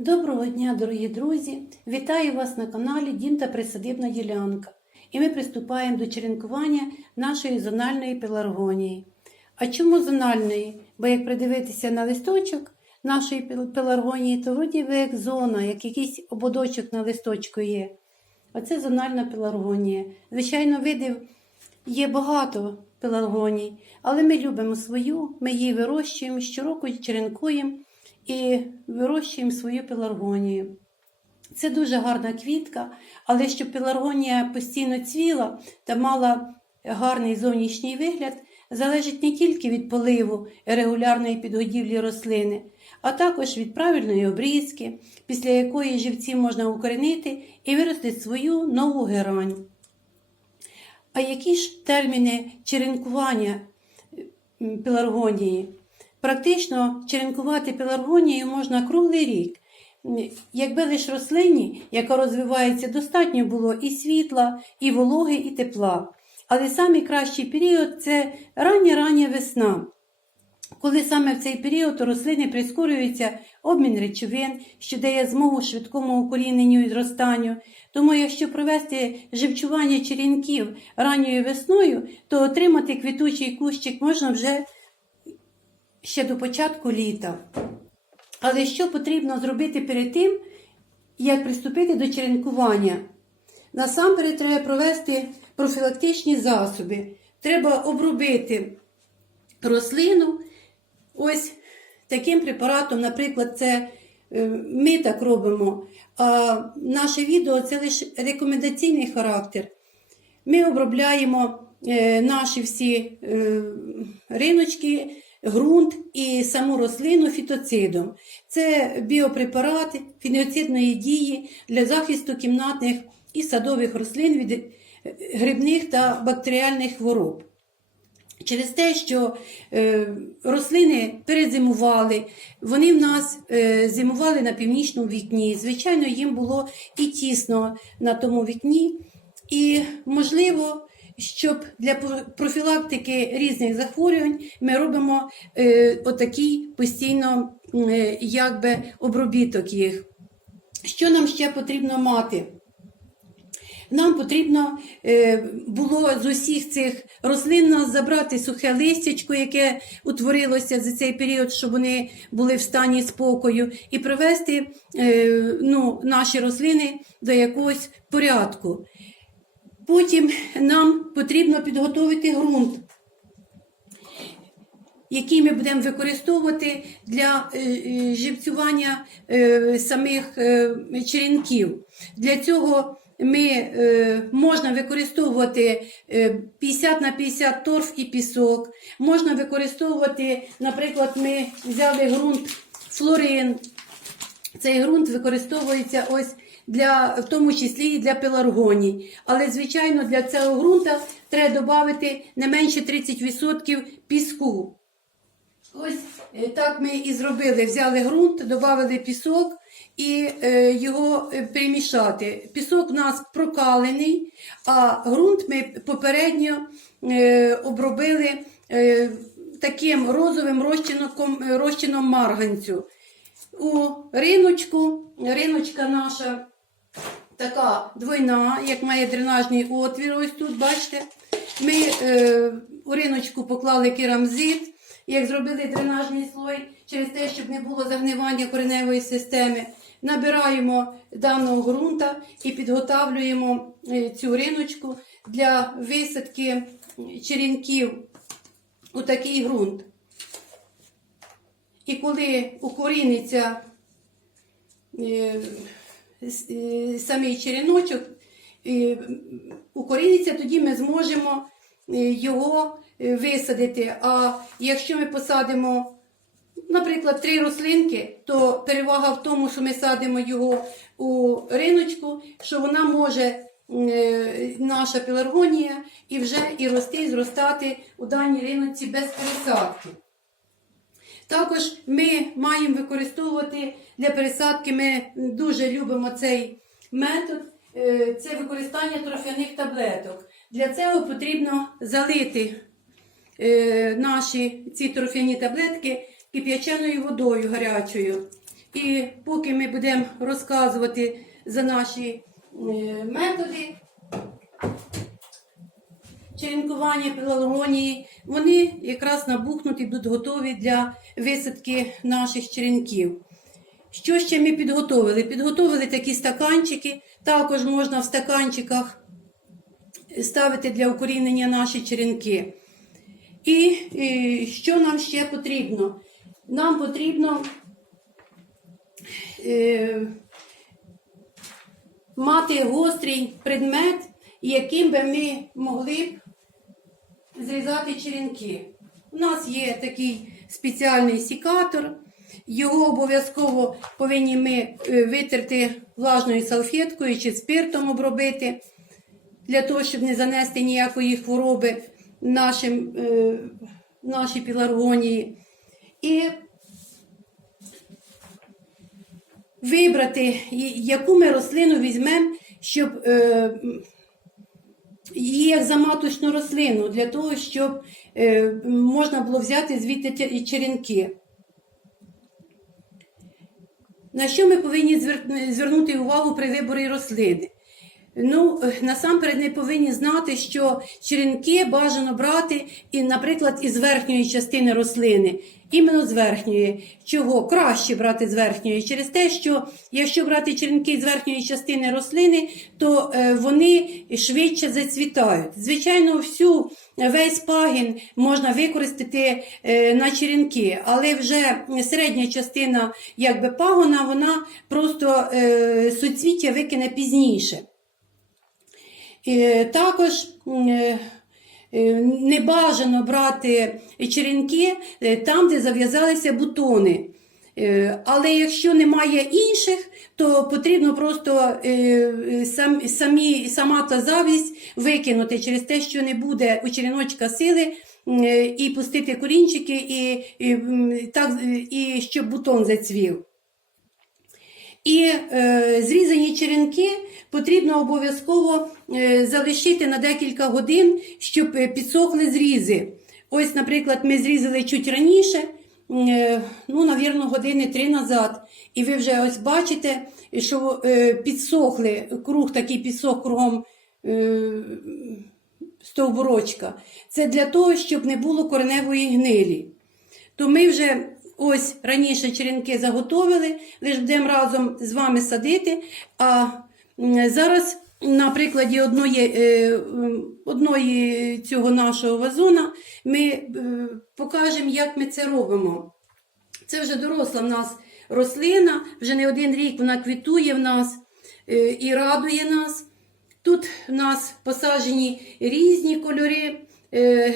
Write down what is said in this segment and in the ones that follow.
Доброго дня, дорогі друзі! Вітаю вас на каналі Дім та Присадибна ділянка. І ми приступаємо до черенкування нашої зональної пеларгонії. А чому зональної? Бо як придивитися на листочок нашої пел- пеларгонії, то вроді би як зона, як якийсь ободочок на листочку є. Оце зональна пеларгонія. Звичайно, видів є багато пеларгоній, але ми любимо свою, ми її вирощуємо, щороку черенкуємо і вирощуємо свою пеларгонію. Це дуже гарна квітка, але щоб пеларгонія постійно цвіла та мала гарний зовнішній вигляд, залежить не тільки від поливу і регулярної підгодівлі рослини, а також від правильної обрізки, після якої живці можна укоренити і виростити свою нову герань. А які ж терміни черенкування пеларгонії? Практично черенкувати пеларгонію можна круглий рік. Якби лише рослині, яка розвивається, достатньо було і світла, і вологи, і тепла. Але самий кращий період це рання-рання весна. Коли саме в цей період у рослини прискорюється обмін речовин, що дає змогу швидкому укоріненню і зростанню. Тому, якщо провести живчування черенків ранньою весною, то отримати квітучий кущик можна вже ще до початку літа. Але що потрібно зробити перед тим, як приступити до черенкування? Насамперед треба провести профілактичні засоби. Треба обробити рослину ось таким препаратом, наприклад, це е, ми так робимо. А наше відео це лише рекомендаційний характер. Ми обробляємо е, наші всі е, риночки, ґрунт і саму рослину фітоцидом. Це біопрепарати фіноцидної дії для захисту кімнатних і садових рослин від е, грибних та бактеріальних хвороб. Через те, що е, рослини перезимували, вони в нас е, зимували на північному вікні. Звичайно, їм було і тісно на тому вікні. І, можливо, щоб для профілактики різних захворювань ми робимо е, отакий постійно е, якби, обробіток їх. Що нам ще потрібно мати? Нам потрібно е, було з усіх цих рослин забрати сухе листячко, яке утворилося за цей період, щоб вони були в стані спокою, і привести ну, наші рослини до якогось порядку. Потім нам потрібно підготовити ґрунт, який ми будемо використовувати для е, е, живцювання е, самих черенків. Для цього ми, можна використовувати е, 50 на 50 торф і пісок. Можна використовувати, наприклад, ми взяли ґрунт флорин. Цей ґрунт використовується ось для, в тому числі і для пеларгоній. Але, звичайно, для цього ґрунта треба додати не менше 30% піску. Ось е, так ми і зробили. Взяли ґрунт, додали пісок і е, його е, перемішати. Пісок у нас прокалений, а ґрунт ми попередньо е, обробили е, таким розовим розчином, розчином марганцю. У риночку, риночка наша така двойна, як має дренажний отвір, ось тут, бачите. Ми е, у риночку поклали керамзит, як зробили дренажний слой, через те, щоб не було загнивання кореневої системи. Набираємо даного ґрунта і підготавлюємо е, цю риночку для висадки черенків у такий ґрунт. І коли укоріниться е, самий череночок, е, укоріниться, тоді ми зможемо е, його е, висадити. А якщо ми посадимо, наприклад, три рослинки, то перевага в тому, що ми садимо його у риночку, що вона може. е, Наша пеларгонія і вже і рости, і зростати у даній риночці без пересадки. Також ми маємо використовувати для пересадки, ми дуже любимо цей метод, е, це використання торфяних таблеток. Для цього потрібно залити е, наші ці торфяні таблетки кип'яченою водою гарячою. І поки ми будемо розказувати за наші е, методи черенкування пеларгонії, вони якраз набухнуть і будуть готові для висадки наших черенків. Що ще ми підготовили? Підготовили такі стаканчики. Також можна в стаканчиках ставити для укорінення наші черенки. І, е, що нам ще потрібно? Нам потрібно е, мати гострий предмет, яким би ми могли б зрізати черенки. У нас є такий спеціальний сікатор. Його обов'язково повинні ми е, витерти влажною салфеткою чи спиртом обробити, для того, щоб не занести ніякої хвороби нашим, е, нашій піларгонії. І вибрати, яку ми рослину візьмемо, щоб е, її як заматочну рослину, для того, щоб е, можна було взяти звідти і черенки. На що ми повинні звернути увагу при виборі рослини? Ну, е, насамперед ми повинні знати, що черенки бажано брати, і, наприклад, із верхньої частини рослини. Іменно з верхньої. Чого? Краще брати з верхньої. Через те, що якщо брати черенки з верхньої частини рослини, то е, вони швидше зацвітають. Звичайно, всю весь пагін можна використати е, на черенки, але вже середня частина якби, пагона, вона просто е, суцвіття викине пізніше. Е, Також е, е, не бажано брати черенки там, де зав'язалися бутони. Але якщо немає інших, то потрібно просто сам, самі, сама та завість викинути через те, що не буде у череночка сили і пустити корінчики, і, і, так, і щоб бутон зацвів. І е, зрізані черенки потрібно обов'язково е, залишити на декілька годин, щоб е, підсохли зрізи. Ось, наприклад, ми зрізали чуть раніше, е, ну, навірно, години три назад. І ви вже ось бачите, що е, підсохли, круг такий підсох кругом е, стовбурочка. Це для того, щоб не було кореневої гнилі. То ми вже ось раніше черенки заготовили, лише будемо разом з вами садити. А зараз на прикладі одної, е, одної цього нашого вазона ми е, покажемо, як ми це робимо. Це вже доросла в нас рослина, вже не один рік вона квітує в нас е, і радує нас. Тут в нас посаджені різні кольори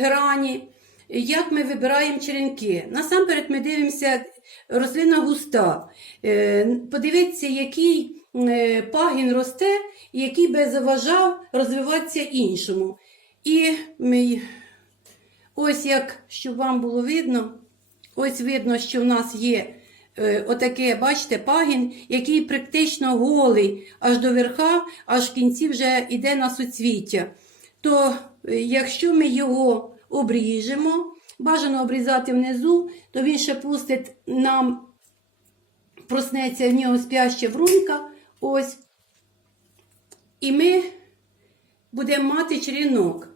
грані. Як ми вибираємо черенки? Насамперед ми дивимося, рослина густа. Е, Подивіться, який е, пагін росте, який би заважав розвиватися іншому. І ми, ось як, щоб вам було видно, ось видно, що в нас є е, отаке, бачите, пагін, який практично голий аж до верха, аж в кінці вже йде на суцвіття. То якщо ми його обріжемо, бажано обрізати внизу, то він ще пустить нам, проснеться в нього спяща брунька, ось. І ми будемо мати черенок.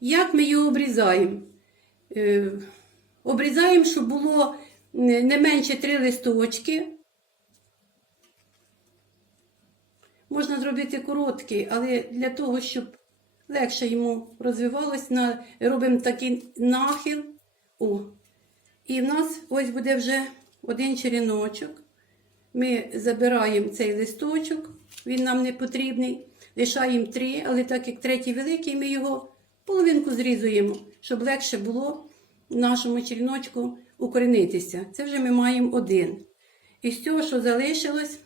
Як ми його обрізаємо? Е, Обрізаємо, щоб було не менше три листочки. Можна зробити короткий, але для того, щоб легше йому розвивалось, на, робимо такий нахил. О. І в нас ось буде вже один череночок. Ми забираємо цей листочок, він нам не потрібний. Лишаємо три, але так як третій великий, ми його половинку зрізуємо, щоб легше було нашому череночку укорінитися. Це вже ми маємо один. І з цього, що залишилось,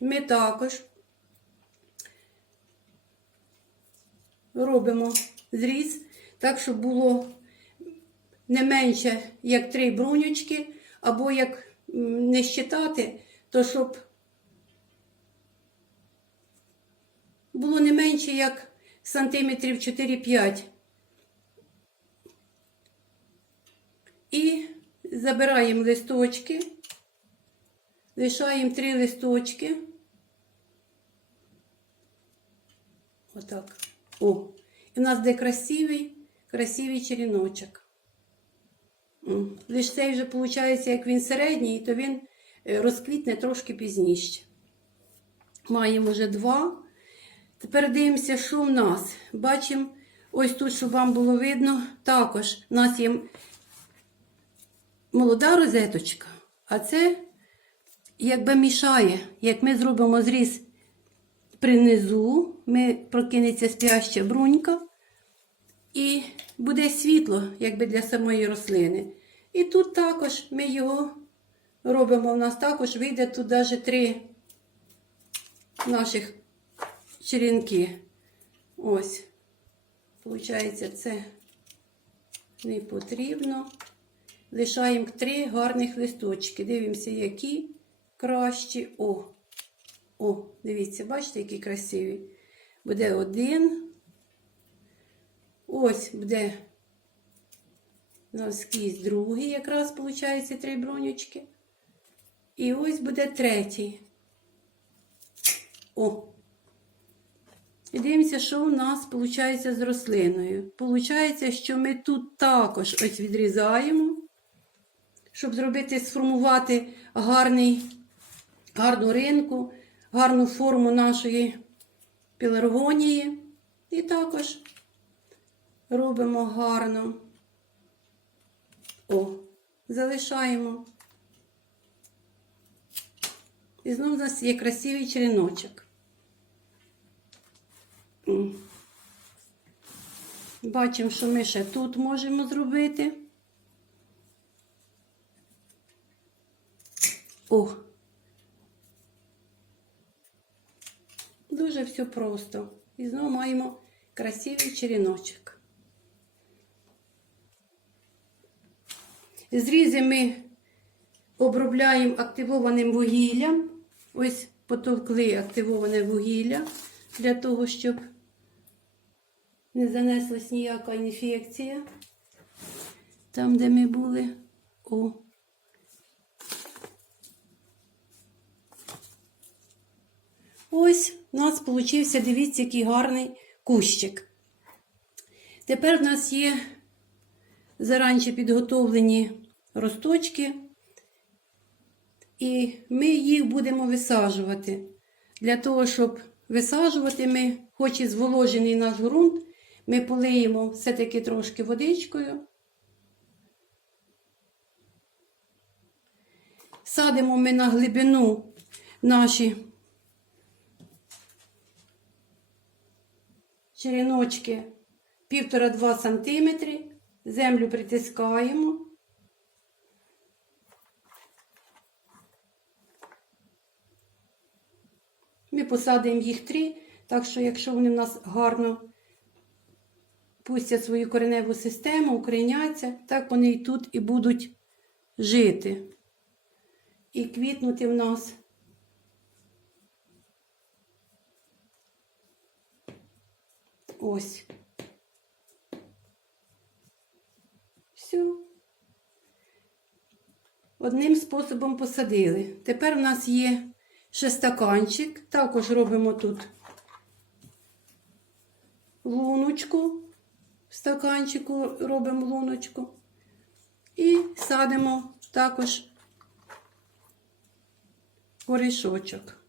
ми також робимо зріз, так, щоб було не менше, як три брунючки, або як не щитати, то щоб було не менше, як сантиметрів 4-5. І забираємо листочки лишаємо три листочки. Отак. О. І в нас буде красивий, красивий черіночок. М. Лиш цей вже виходить, як він середній, то він е, розквітне трошки пізніше. Маємо вже два. Тепер дивимося, що в нас. Бачимо, ось тут, щоб вам було видно, також у нас є молода розеточка, а це якби мішає. Як ми зробимо зріз при низу, ми прокинеться спяща брунька, і буде світло, якби для самої рослини. І тут також ми його робимо. У нас також вийде тут навіть три наших черенки. Ось. Получається, це не потрібно. Лишаємо три гарних листочки. Дивимося, які кращі. О, о, дивіться, бачите, які красиві. Буде один. Ось буде наскізь другий, якраз, виходить, три бронючки. І ось буде третій. О! І дивимося, що у нас виходить з рослиною. Получається, що ми тут також ось відрізаємо, щоб зробити, сформувати гарний, гарну ринку, гарну форму нашої пеларгонії. І також робимо гарно. О, залишаємо. І знову у нас є красивий череночок. Бачимо, що ми ще тут можемо зробити. О! Дуже все просто. І знову маємо красивий череночок. Зрізи ми обробляємо активованим вугіллям. Ось потовкли активоване вугілля для того, щоб не занеслась ніяка інфекція. Там, де ми були. О. Ось у нас получився, дивіться, який гарний кущик. Тепер в нас є заранче підготовлені росточки, і ми їх будемо висаджувати. Для того, щоб висаджувати, ми, хоч і зволожений наш ґрунт, ми полиємо все-таки трошки водичкою. Садимо ми на глибину наші череночки 1,5-2 см. Землю притискаємо. Ми посадимо їх три, так що, якщо вони в нас гарно пустять свою кореневу систему, укореняться, так вони і тут і будуть жити. І квітнути в нас. Ось. Все. Одним способом посадили. Тепер у нас є ще стаканчик. Також робимо тут луночку. В стаканчику робимо луночку. І садимо також корішочок.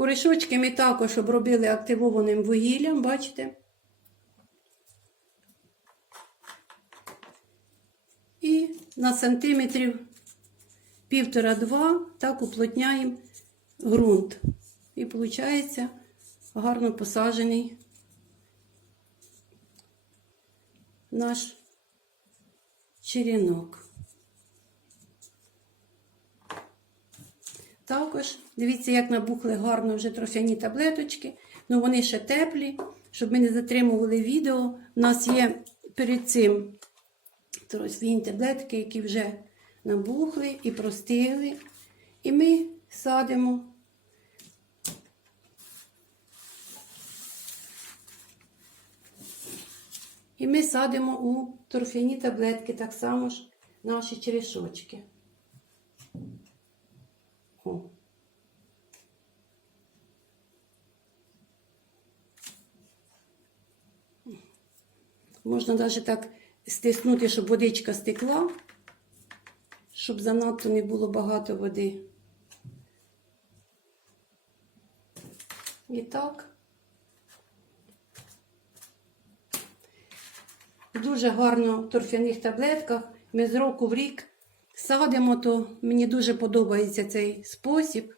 Корішочки ми також обробили активованим вугіллям, бачите? І на сантиметрів півтора-два так уплотняємо ґрунт. І виходить гарно посаджений наш черенок. Також, дивіться, як набухли гарно вже трофяні таблеточки, але вони ще теплі, щоб ми не затримували відео. У нас є перед цим трофяні таблетки, які вже набухли і простигли. І ми садимо. І ми садимо у торфяні таблетки так само ж наші черешочки. О. Можна навіть так стиснути, щоб водичка стекла, щоб занадто не було багато води. І так. Дуже гарно в торфяних таблетках. Ми з року в рік садимо, то мені дуже подобається цей спосіб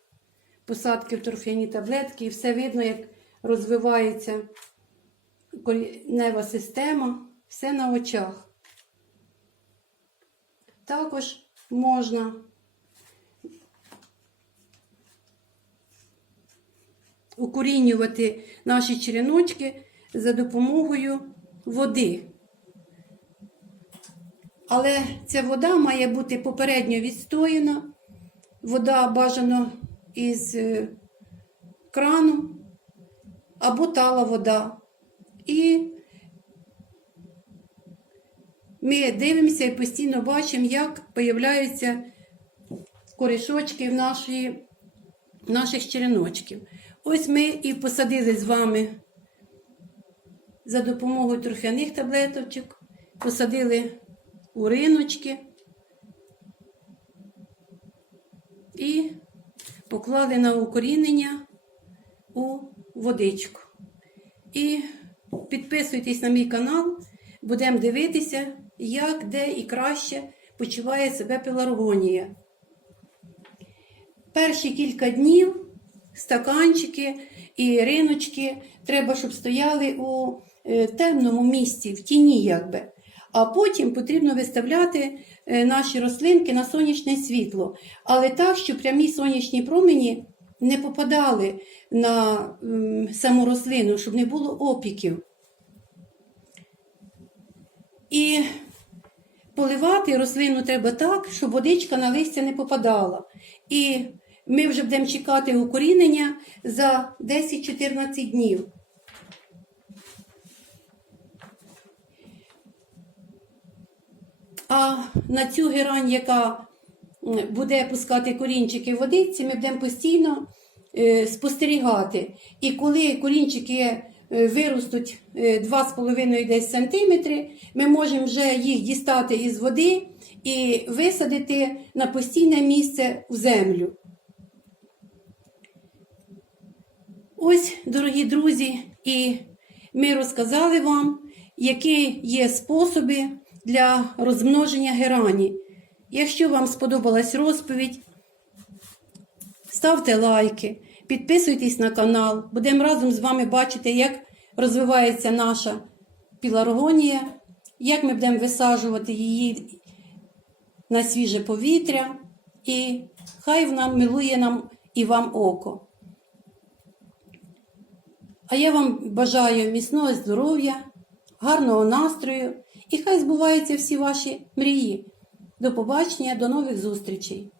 посадки в торфяні таблетки. І все видно, як розвивається коренева система, все на очах. Також можна укорінювати наші череночки за допомогою води. Але ця вода має бути попередньо відстояна. Вода бажано із е, крану або тала вода. І ми дивимося і постійно бачимо, як появляються корішочки в нашої, наших череночків. Ось ми і посадили з вами за допомогою торфяних таблеточок, посадили у риночки і поклали на укорінення у водичку. І підписуйтесь на мій канал, будемо дивитися, як, де і краще почуває себе пеларгонія. Перші кілька днів стаканчики і риночки треба, щоб стояли у е, темному місці, в тіні, якби. А потім потрібно виставляти е, наші рослинки на сонячне світло, але так, щоб прямі сонячні промені не попадали на саму рослину, щоб не було опіків. І поливати рослину треба так, щоб водичка на листя не попадала. І ми вже будемо чекати укорінення за 10-14 днів. А на цю герань, яка буде пускати корінчики водиці, ми будемо постійно е, спостерігати. І коли корінчики е, виростуть е, 2,5 десь сантиметри, ми можемо вже їх дістати із води і висадити на постійне місце в землю. Ось, дорогі друзі, і ми розказали вам, які є способи для розмноження герані. Якщо вам сподобалась розповідь, ставте лайки, підписуйтесь на канал. Будемо разом з вами бачити, як розвивається наша піларгонія, як ми будемо висаджувати її на свіже повітря, і хай вона милує нам і вам око. А я вам бажаю міцного здоров'я, гарного настрою і хай збуваються всі ваші мрії. До побачення, до нових зустрічей!